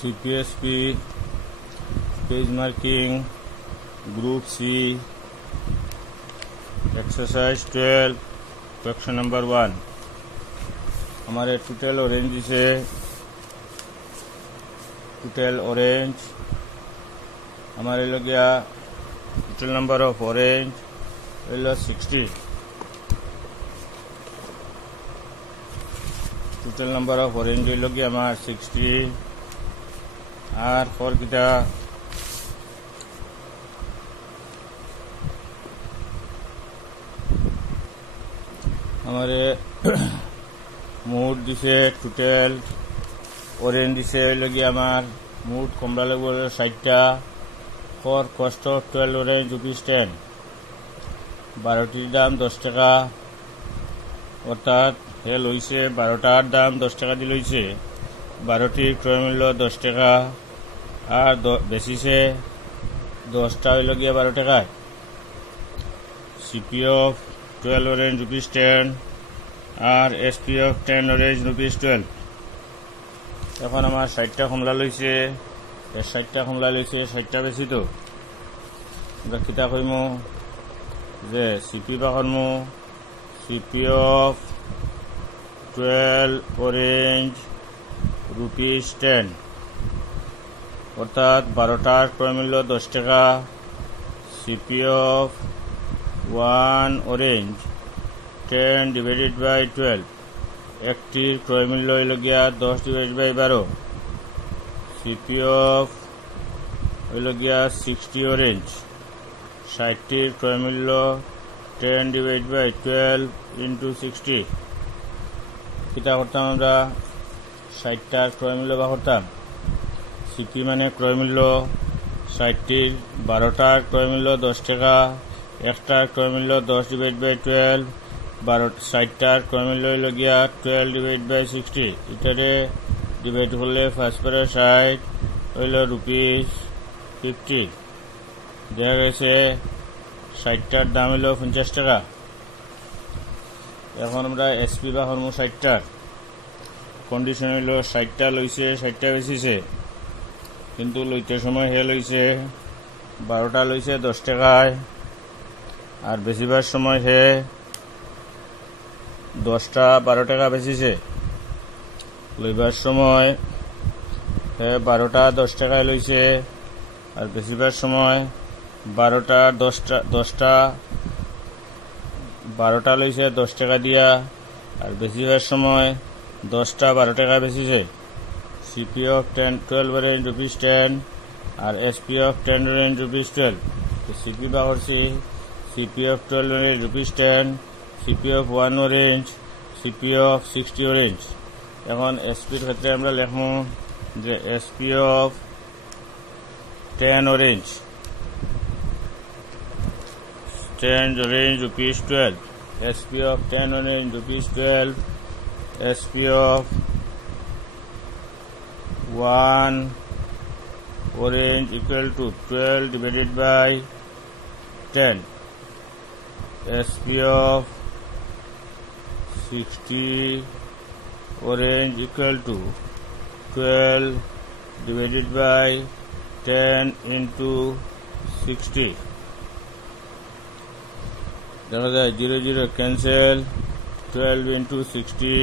CPSP, page marking, group C, exercise 12, question number 1. हमारे total orange से total orange हमारे लोग गया total number of orange 60. Total number of orange लोग गया हमारे 60 और फॉर किता हमारे মুঠ দিছে টোটাল অরেঞ্জ দিছে লগিয়া আমার মুঠ কমলা লাগবে 60টা ফর কস্ট অফ 12 অরেঞ্জ ₹10 12টির দাম 10 টাকা অর্থাৎ হে লইছে 12টার দাম 10 টাকা দি লইছে 12টির ক্রয় মূল্য 10 টাকা আর বেশিছে 10টা হইল গিয়া 12 টাকায় সিপি অফ 12 অরেঞ্জ ₹10 আর এসপি অফ 10 অরেঞ্জ ₹12. এখন আমার 60টা কমলা লইছে 60টা কমলা লইছে 60টা বেশি তো আমরা কিতা কইমু যে সিপি বা করমু সিপি অফ 12 অরেঞ্জ ₹10 অর্থাৎ 12টার ক্রয় মূল্য 10 টাকা CP of 1 orange 10 divided by 12 একটির ক্রয় মূল্য হইল গিয়া 10 divided by 12 সিপি অফ হইল গিয়া 60 অরেঞ্জ 60টির ক্রয় মূল্য 10 divided by 12 into 60 কিতা করতাম আমরা 60টার ক্রয় মূল্য বা করতাম সিপি মানে ক্রয় মূল্য 60টির 12টার ক্রয় মূল্য 10 টাকা একটার ক্রয় মূল্য 10 divided by 12 60টার ক্রয় মূল্য হইল গিয়া 12 divided by 60 এটারে ডিভাইড করলে ফার্স্ট পারে 60 হইল ₹50 দেখা গেছে 60টার দাম হইল 50 টাকা. এখন আমরা এসপি বা হরমো 60টার কন্ডিশন হইল 60টা লইছে 60টা বেশিছে কিন্তু লইতে সময় হে লইছে 12টা লইছে 10 টাকায় আর বেশিবার সময় হে 10টা 12 টাকা বেশিছে লইবার সময় হে 12টা 10 টাকায় লইছে আর বেশিবার সময় 12টা 12টা লইছে 10 টাকা দিয়া আর বেশিবার সময় 10টা 12 টাকা বেশিছে সিপি অফ 12 অরেঞ্জ ₹10 আর এসপি অফ 10 অরেঞ্জ ₹12 সিপি বা করছি CP of 12 orange ₹10 CP of 1 orange CP of 60 orange. এখন এসপির ক্ষেত্রে আমরা লিখবো যে SP of 10 orange ₹12 SP of 10 orange ₹12 SP of 1 orange equal to 12 divided by 10 SP of 60 orange equal to 12 divided by 10 into 60 দেখা যায় 0 0 cancel 12 into 60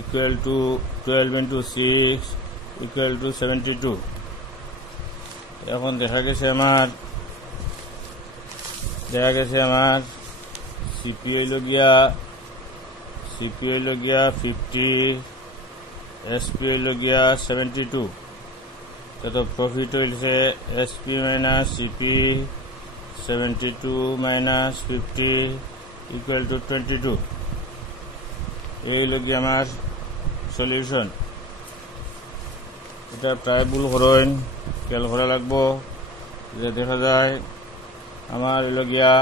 equal to 12 into 6 equal to 72. এখন দেখা গেছে আমার সিপি হইল গিয়া 50 এসপি হইল গিয়া 72 তো প্রফিট হইছে SP minus CP 72 minus 50 equal to 22. এই হইল গিয়া আমার সলিউশন. এটা প্রায় ভুল করেন খেয়াল করা লাগবো যে দেখা যায় আমার হইল গিয়া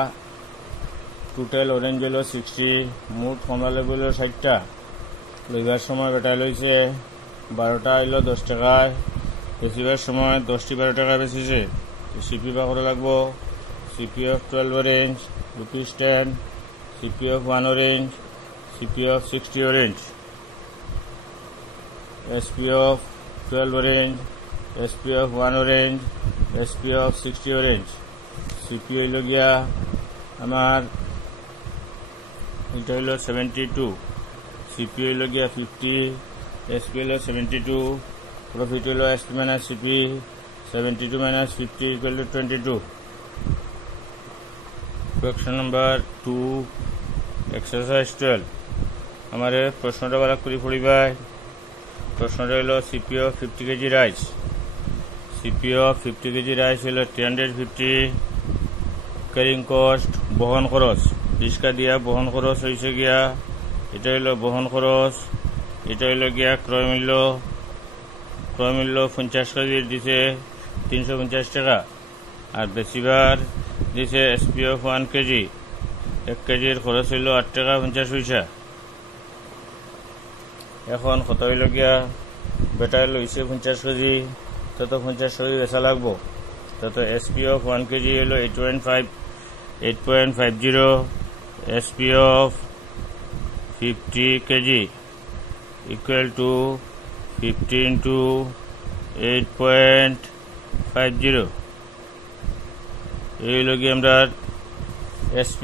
টোটাল অরেঞ্জ হইল 60 মুঠ কমলা লেবু হইল 60টা লইবার সময় বেটা লইছে 12টা হইল 10 টাকায় বেশিবার সময় 10টি 12 টাকা বেশিছে সিপি বা করা লাগবো CP of 12 orange ₹10 CP of 1 orange CP of 60 orange SP of 12 orange, SP of 1 orange, SP of 60 orange. CPU হইল গিয়া আমার এটা হইল 72, CPU হইল গিয়া 50, SP হইল 72, প্রফিট হইল SP minus CP, 72 minus 50 equal to 22. Question number 2, exercise 12. हमारे प्रश्नটা বালা করি পড়িবাই। প্রশ্নটা হলো CPU of 50 kg rice. CPU of 50 kg rice হলো 350, carrying cost বহন খরচ রিস্কা দিয়া বহন খরচ হইছে গিয়া, এটা হলো বহন খরচ, এটা হলো গিয়া ক্রয় মূল্য 50 কেজির দিছে 350 টাকা, আর বেশিবার দিছে SP of 1 কেজি, 1 কেজির খরচ হইল 8 টাকা 50 পয়সা। এখন কত হইল গিয়া বেটা হইল 50 কেজি, তত 50 কেজি বেচা লাগবো, তত SP of 1 কেজি হইল 8.50, SP of 50 KG equal to 50 into 8.50. এই লগে আমরা SP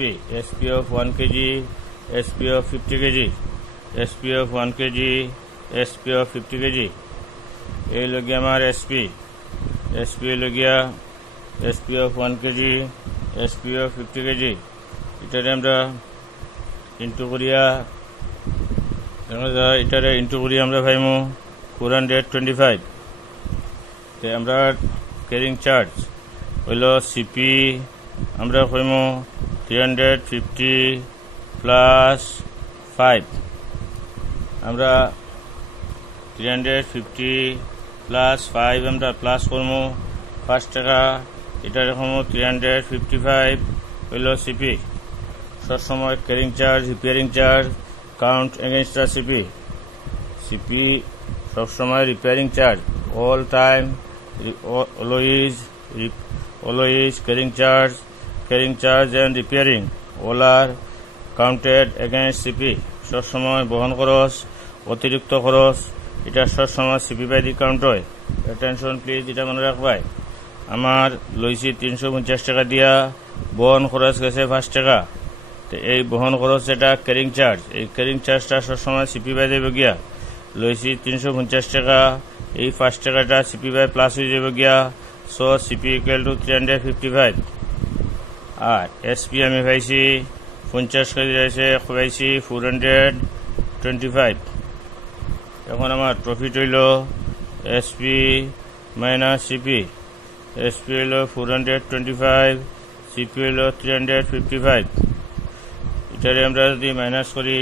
of 1 KG, SP of 50 KG, SP of 1 KG, SP of 50 KG, এই লগে আমার SP লগিয়া SP of 1 KG, SP of 50 KG, এটারে আমরা ইনটু করিয়া আমরা পাইমু 425। তে আমরা ক্যারিং চার্জ হইল CP আমরা কইমু 350 প্লাস 5, আমরা 350 প্লাস 5 আমরা প্লাস করমু 5 টাকা, এটা রকম 355 হইল CP। সবসময় carrying charge, repairing charge count against the CP সবসময় repairing charge, all time always carrying charge and repairing all are counted against CP। সবসময় বহন খরচ, অতিরিক্ত খরচ এটা সবসময় CP বাই দি কাউন্ট হয়। অ্যাটেনশন প্লিজ, এটা মনে রাখবাই। আমার লইছি 350 টাকা দিয়া, বহন খরচ গেছে 5 টাকা, তো এই বহন খরচ এটা ক্যারিং চার্জ, এই ক্যারিং চার্জটা সবসময় CP বাই দেবে গিয়া। লইছি 350 টাকা, এই 5 টাকাটা CP বাই প্লাস হয়ে যাবে গিয়া, সো CP ইকুয়াল টু 355। আর SP আমি পাইছি 50 কেজি রয়েছে, পাইছি 425। এখন আমার প্রফিট হইল SP মাইনাস CP, SP হইল 425, CP হইল 355। এটারে আমরা যদি মাইনাস করি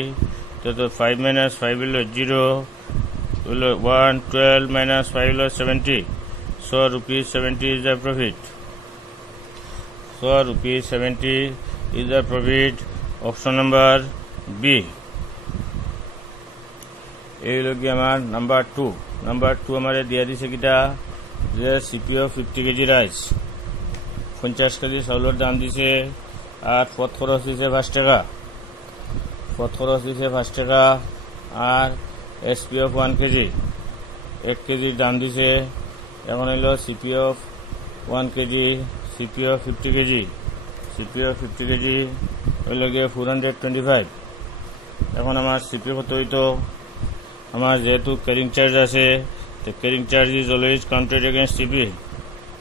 তো 5 minus 5 হইল 0, হইল 1, 12 minus 5 হইল 70, so rupees 70 is the profit. So rupees 70 is the profit. Option number B. এই লগে আমার নাম্বার 2 আমারে দিয়া দিছে কিটা যে CP of 50 KG rice, 50 KG চাউলের দাম দিছে, আর পথ খরচ দিছে 5 টাকা, আর SP of 1 কেজি, 1 কেজির দাম দিছে। এখন হইল CP of 1 KG, CP of 50 KG, হইল গিয়ে 425। এখন আমার CP কত হইতো, আমার যেহেতু ক্যারিং চার্জ আছে, তো carrying charge is always counted against CP।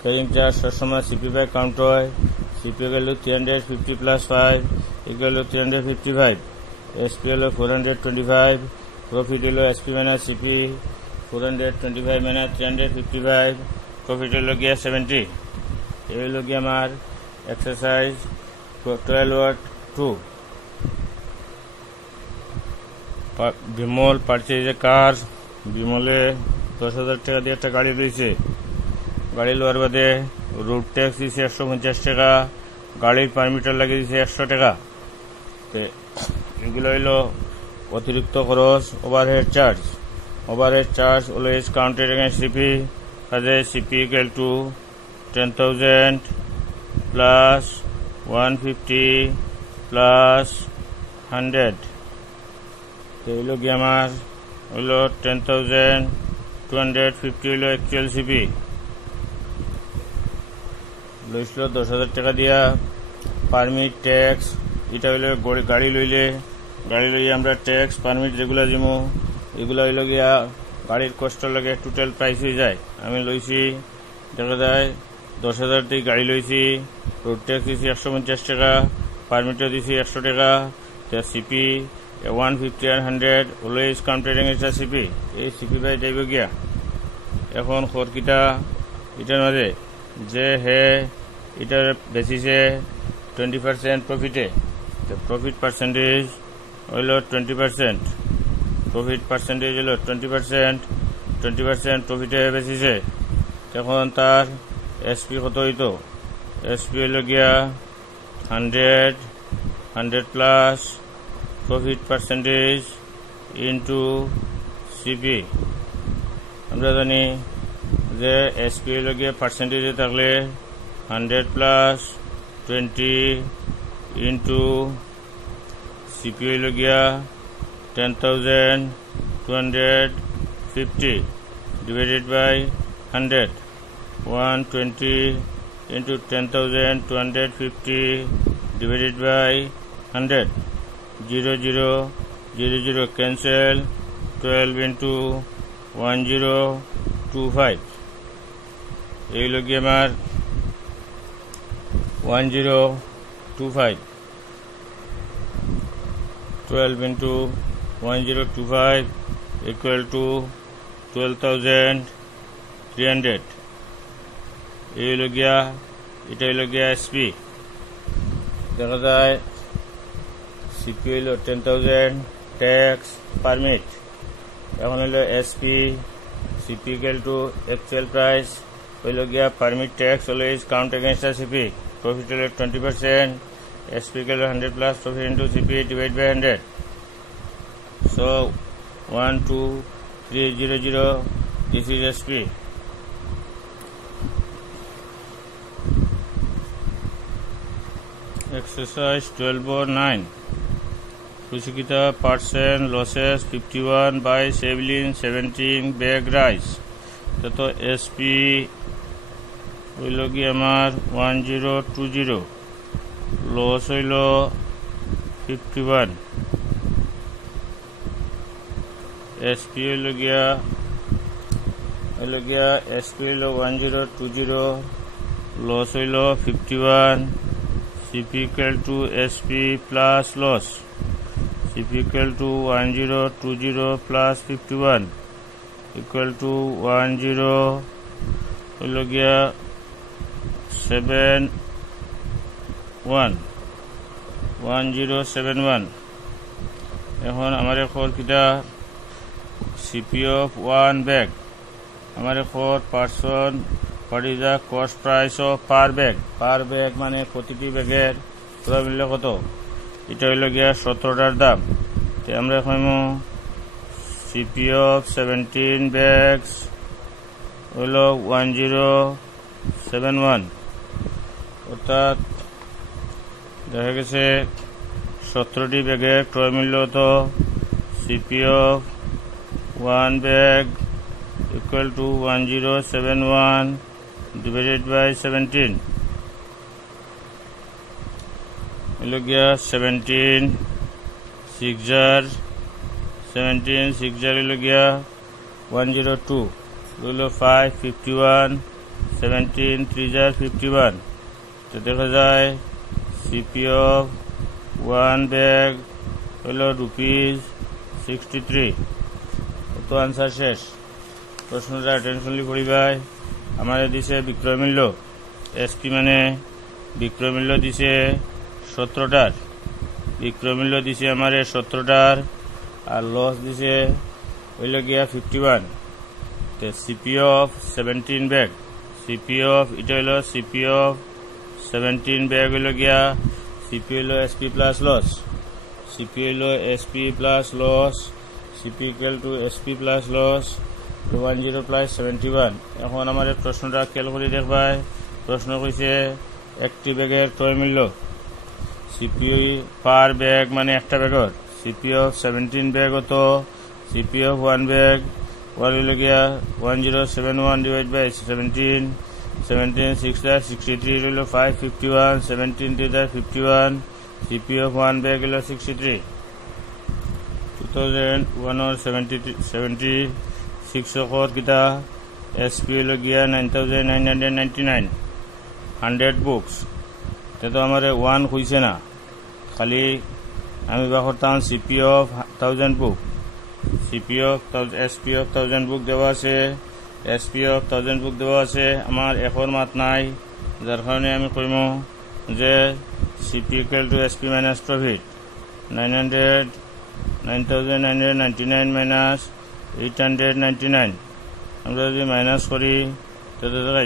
Carrying charge সবসময় CP বাই কাউন্ট হয়। CP গেল 350 প্লাস 5 ইকুয়াল 355, SP হলো 425, প্রফিট হলো SP minus CP, 425 minus 355, profit হলো গিয়া 70। এই হলো গিয়ে আমার এক্সারসাইজ 12.2। বিমল পারচেজ এ কার, বিমলে 10,000 টাকা দিয়ে একটা গাড়ি দিয়েছে, গাড়ি লওয়ার বাদে রোড ট্যাক্স দিয়েছে 150 টাকা, গাড়ির পারমিটার লাগিয়ে দিয়েছে 100 টাকা। তো এগুলো হইল অতিরিক্ত খরচ, overhead charge always counted against CP। কাজে CP equal two 10,000 plus 150 plus 100। তো হইল গিয়ে আমার হইল 10,000 250 হইল অ্যাকচুয়াল সিপি লইছিল 10,000 টাকা দিয়া পারমিট ট্যাক্স এটা হইল গাড়ি লইলে আমরা ট্যাক্স পারমিট যেগুলা দিমু এগুলা হইল গিয়া গাড়ির কষ্ট লাগে টোটাল প্রাইস হয়ে যায় আমি লইছি দেখা যায় 10,000 দিয়ে গাড়ি লইছি রোড ট্যাক্স দিছি 150 টাকা পারমিটও দিছি 100 টাকা সিপি 150 আর 100 অলওয়েজ কাউন্টারিং এটা সিপি এই সিপি বাই যাইব গিয়া এখন খরকিটা এটার মাঝে যে হে এটার বেচিছে 20% প্রফিটে প্রফিট পার্সেন্টেজ হইল 20% প্রফিট পার্সেন্টেজ হইল 20% প্রফিটে বেচিছে তখন তার এসপি কত হইতো এসপি হইল গিয়া 100 plus profit percentage into CP আমরা জানি যে এসপি হইল গিয়া পার্সেন্টেজে থাকলে 100 প্লাস 20 ইন্টু সিপি হইল গিয়া 10,250 divided by 100 120 into 10,250 divided by 100 0 cancel 12 into 1025 এই হলো গিয়ে আমার 1025 12 into 1025 equal to 12,300 এই হলো গিয়া এটা হলো গিয়া এসপি দেখা যায় সিপি হইল 10,000 ট্যাক্স পারমিট এখন হইল SP CP equal to actual price হইল গিয়া permit tax always count against the CP profit হইল 20% SP equal to 100 plus profit into CP divide by 100 so 12300 this is SP exercise 12/9 Kushikita percent losses 51 by Sevelin 17 bag rice तो SP হইল কি আমার 1020 loss হইল 51 SP হইল গিয়া SP হইল 1020 loss হইল 51 CP equal to SP plus loss CP equal to 1020 plus 51 equal to 10 হইল গিয়া 1071 এখন আমার খবর কিটা CP of 1 bag हमारे 4 person what is the cost price of per bag মানে প্রতিটি ব্যাগের পুরো মূল্য কত এটা হইল গিয়া 17টার দাম তে আমরা এখন CP of 17 bags হইল 1071 অর্থাৎ দেখা গেছে 17টি ব্যাগের ক্রয় মূল্য তো CP of 1 bag equal to 1071 divided by 17 হলো গিয়া 17 6 হলো গিয়া 102 হলো 5 51 17 3 51 তো দেখা যায় CP of 1 bag হলো ₹63 তো আনসার শেষ প্রশ্নটা টেনশনলি পড়িবাই আমাদের দিছে বিক্রয় মূল্য এসপি মানে বিক্রয় মূল্য দিছে 17টার বিক্রয় মূল্য দিছে আমারে 17টার আর লস দিছে হইল গিয়া 51 তে CP of 17 bag CP of এটা হইল CP of 17 ব্যাগ হইল গিয়া CP হইল SP প্লাস লস CP হইল SP plus loss CP equal to SP plus loss 10 plus 71 এখন আমাদের প্রশ্নটা খেয়াল করে দেখবাই প্রশ্ন কইছে একটি ব্যাগের ক্রয় মূল্য CP পার ব্যাগ মানে একটা ব্যাগের CP of 17 ব্যাগ হতো CP of 1 ব্যাগ ওয়ার হইল গিয়া 1071 ডিভাইড বাই 17 17 6 63 হইল 551 17 51 সিপি অফ 1 ব্যাগ হইল 63 2001 অকর কিতা এসপি হইল গিয়া 9999 100 বুকস তো আমার 1 হইছে না খালি আমি বা করতাম CP of 1000 book CP of SP of 1000 বুক দেওয়া আছে এসপি অফ 1000 বুক দেওয়া আছে আমার এখন মাত নাই যার কারণে আমি কইম যে CP equal to SP minus profit 9999 minus 899 আমরা যদি মাইনাস করি তাহলে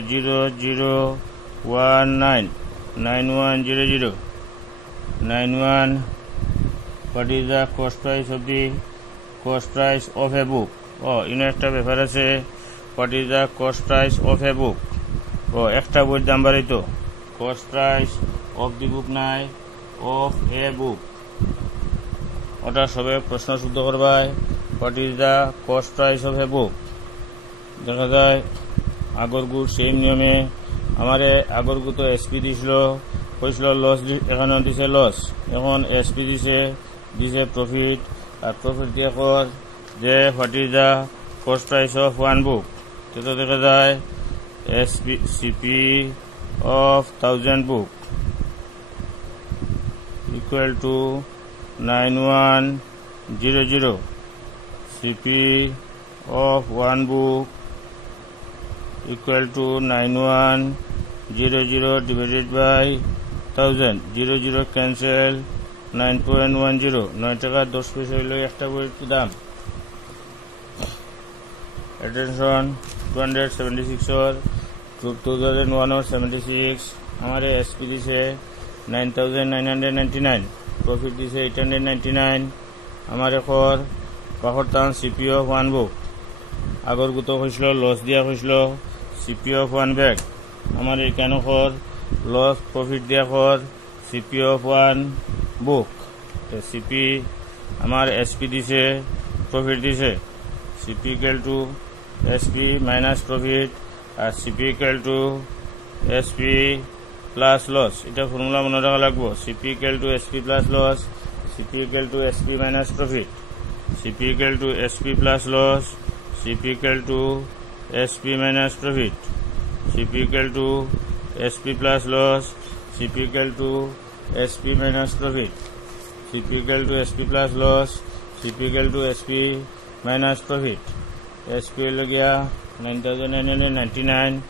0019 9100 91 what is the cost price of a book ইনো একটা ব্যাপার আছে what is the cost price of a book একটা বইয়ের দাম বাড়াইতো cost price of the book নাই of a book ওটা সবে প্রশ্ন শুদ্ধ করবাই what is the cost price of a book দেখা যায় আগর গুড় সেম নিয়মে আমারে আগর গু তো এসপি দিছিল কইছিল লস এখানে দিছে লস এখন এসপি দিছে প্রফিট আর প্রফিট দিয়ে কর যে what is the cost price of one বুক তো দেখা যায় SP CP of 1000 book equal to 9100 CP of one book equal to 9100 divided by 1000 00 cancel 9.10 9 টাকা 10 পয়সা হইল একটা বইয়ের দাম attention 276 or 2001 আমার এসপি দিছে 9999 প্রফিট দিছে 899 আমার এখন পাহরতাম সিপি অফ 1 বুক আগর গুতো হইছিল লস দিয়া হইছিল সিপি অফ 1 ব্যাগ আমার এখানে কর লস প্রফিট দিয়া কর সিপি অফ 1 বুক সিপি আমার এসপি দিছে প্রফিট দিছে CP equal to SP minus profit আর CP equal to SP plus loss এটা ফর্মুলা মনে রাখা লাগবো CP equal to SP plus loss CP equal to SP minus profit CP equal to SP plus loss CP equal to SP minus profit CP equal to SP plus loss CP equal to SP minus profit CP equal to SP plus loss CP equal to SP minus profit SP हो गया 9999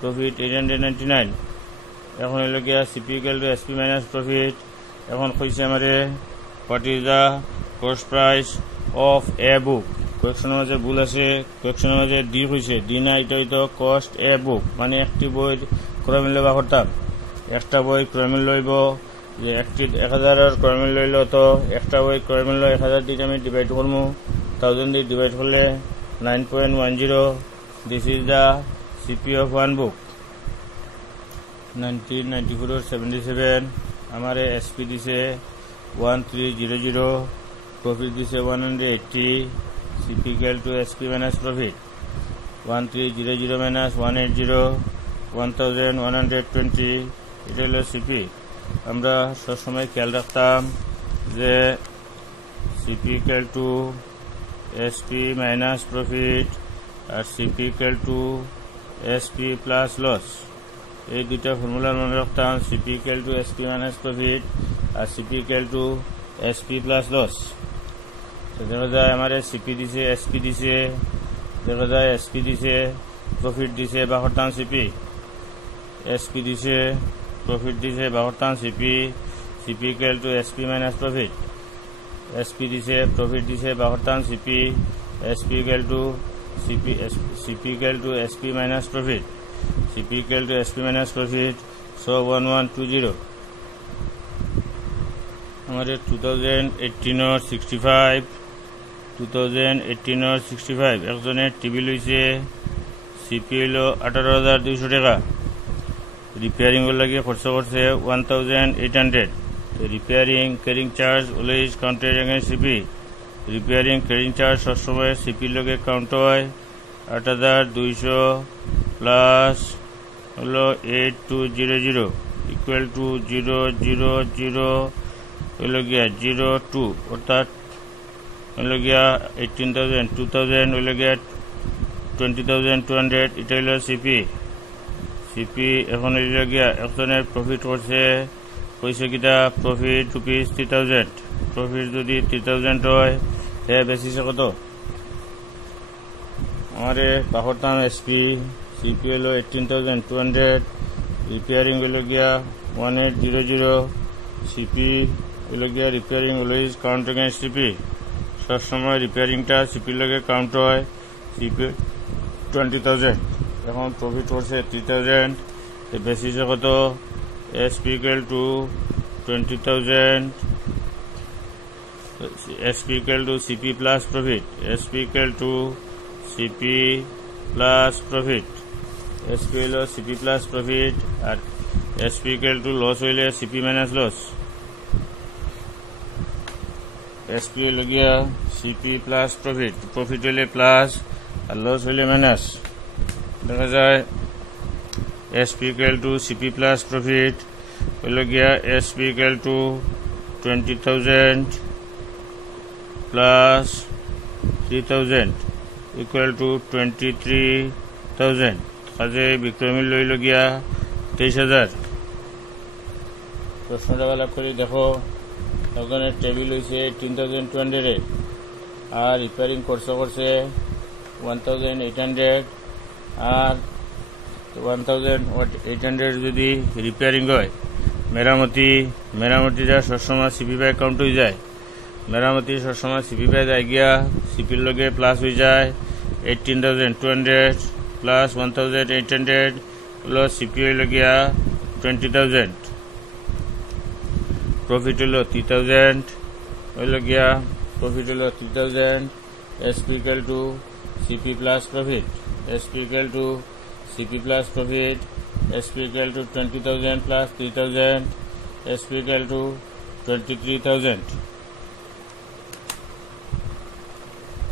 profit 899 এখন হলো গিয়া CP equal to SP minus profit এখন কইছে আমারে what is the cost price of a book কোয়েকশনের মাঝে ভুল আছে কোয়েকশনের মাঝে ডি হয়েছে ডি না এটা হইতো কস্ট এ বুক মানে একটি বই ক্রয় মূল্য বা করতাম একটা বই ক্রয় মূল্য লইব যে একটি 1000 ক্রয় মূল্য লইল তো একটা বই ক্রয় মূল্য 1000 দিয়ে আমি ডিভাইড করবো 1000 দিয়ে ডিভাইড করলে 9.10 this is the CP of 1 বুক 1994-77 আমার এসপি দিছে 1300 প্রফিট দিছে 180 CP equal to SP minus profit 1300 minus 180 1120 এটা হলো সিপি আমরা সবসময় খেয়াল রাখতাম যে CP equal to SP minus profit আর CP equal to SP plus loss এই দুইটা ফর্মুলা মনে রাখতাম CP equal to SP minus profit আর CP equal to SP plus loss দেখা যায় আমার সিপি দিছে এসপি দিছে দেখা যায় এসপি দিছে প্রফিট দিছে বা হরতাম সিপি এসপি দিছে প্রফিট দিছে বা হরতাম CP CP equal to SP minus profit SP দিছে প্রফিট দিছে বা হরতাম CP SP equal to CP equal to SP minus profit CP equal to SP minus profit so 1120 हमारे 2018 একজনের টিভি লইছে সিপি হইল 18,200 টাকা রিপেয়ারিং লাগে খরচ করছে 1,800 repairing carrying charge always counted against CP repairing carrying charge সবসময় সিপির লগে কাউন্ট হয় 8200 প্লাস হলো 8200 ইকুয়াল টু 000 হলো গিয়া 02 অর্থাৎ হলো গিয়া 18,000 2000 হলো গিয়া 20,200 এটা হলো সিপি এখন হইল গিয়া একজনের প্রফিট করছে কইছে কিটা প্রফিট রুপিস 3000 প্রফিট যদি 3000 হয় হে বেশিছে কত আমারে পাহরতাম সিপি হলো 18,200 রিপেয়ারিং হইল গিয়া 1800 সিপি হইল গিয়া repairing always count against CP সবসময় রিপেয়ারিংটা সিপির লগে কাউন্ট হয় সিপি 20,000 এখন প্রফিট করছে 3,000 বেশিছে কত SP equal to 20,000 SP equal to CP plus profit SP equal to CP plus profit SP হলো সিপি প্লাস প্রফিট আর এসপি ইকুয়াল টু লস হইলে সিপি মাইনাস লস এসপি হলো গিয়া সিপি প্লাস প্রফিট হইলে plus আর loss হইলে minus দেখা যায় SP equal to CP plus profit হইল গিয়া SP equal to 20,000 plus 3,000 equal to 23,000 কাজে বিক্রয় মূল্য হইল গিয়া 23,000 প্রশ্নটা ভালো করে দেখো ওখানে টেবিল হয়েছে 18,200 আর রিপেয়ারিং করছে 1,800 আর 1,800 যদি রিপেয়ারিং হয় মেরামতিটা সবসময় সিপি বাই কাউন্ট হয়ে যায় মেরামতি সবসময় সিপি বাই যায় গিয়া সিপির লগে প্লাস হয়ে যায় 18,200 প্লাস 1,800 হলো সিপি হইল গিয়া 20,000 প্রফিট হলো 3,000 হইল গিয়া প্রফিট হলো 3,000 SP equal to CP plus profit SP equal to CP plus profit SP equal to 20,000 plus 3,000 SP equal to 23,000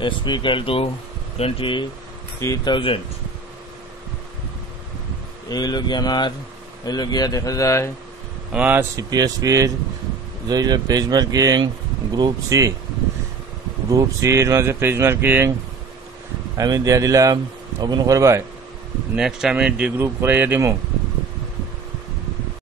SP equal to 23,000 এই হলো গিয়া দেখা যায় আমার সিপিএসপির পেজ মার্কিং গ্রুপ সির মাঝে পেজ মার্কিং আমি দিয়া দিলাম ওপেন করবাই নেক্সট আমি ডি গ্রুপ করাইয়া দিমু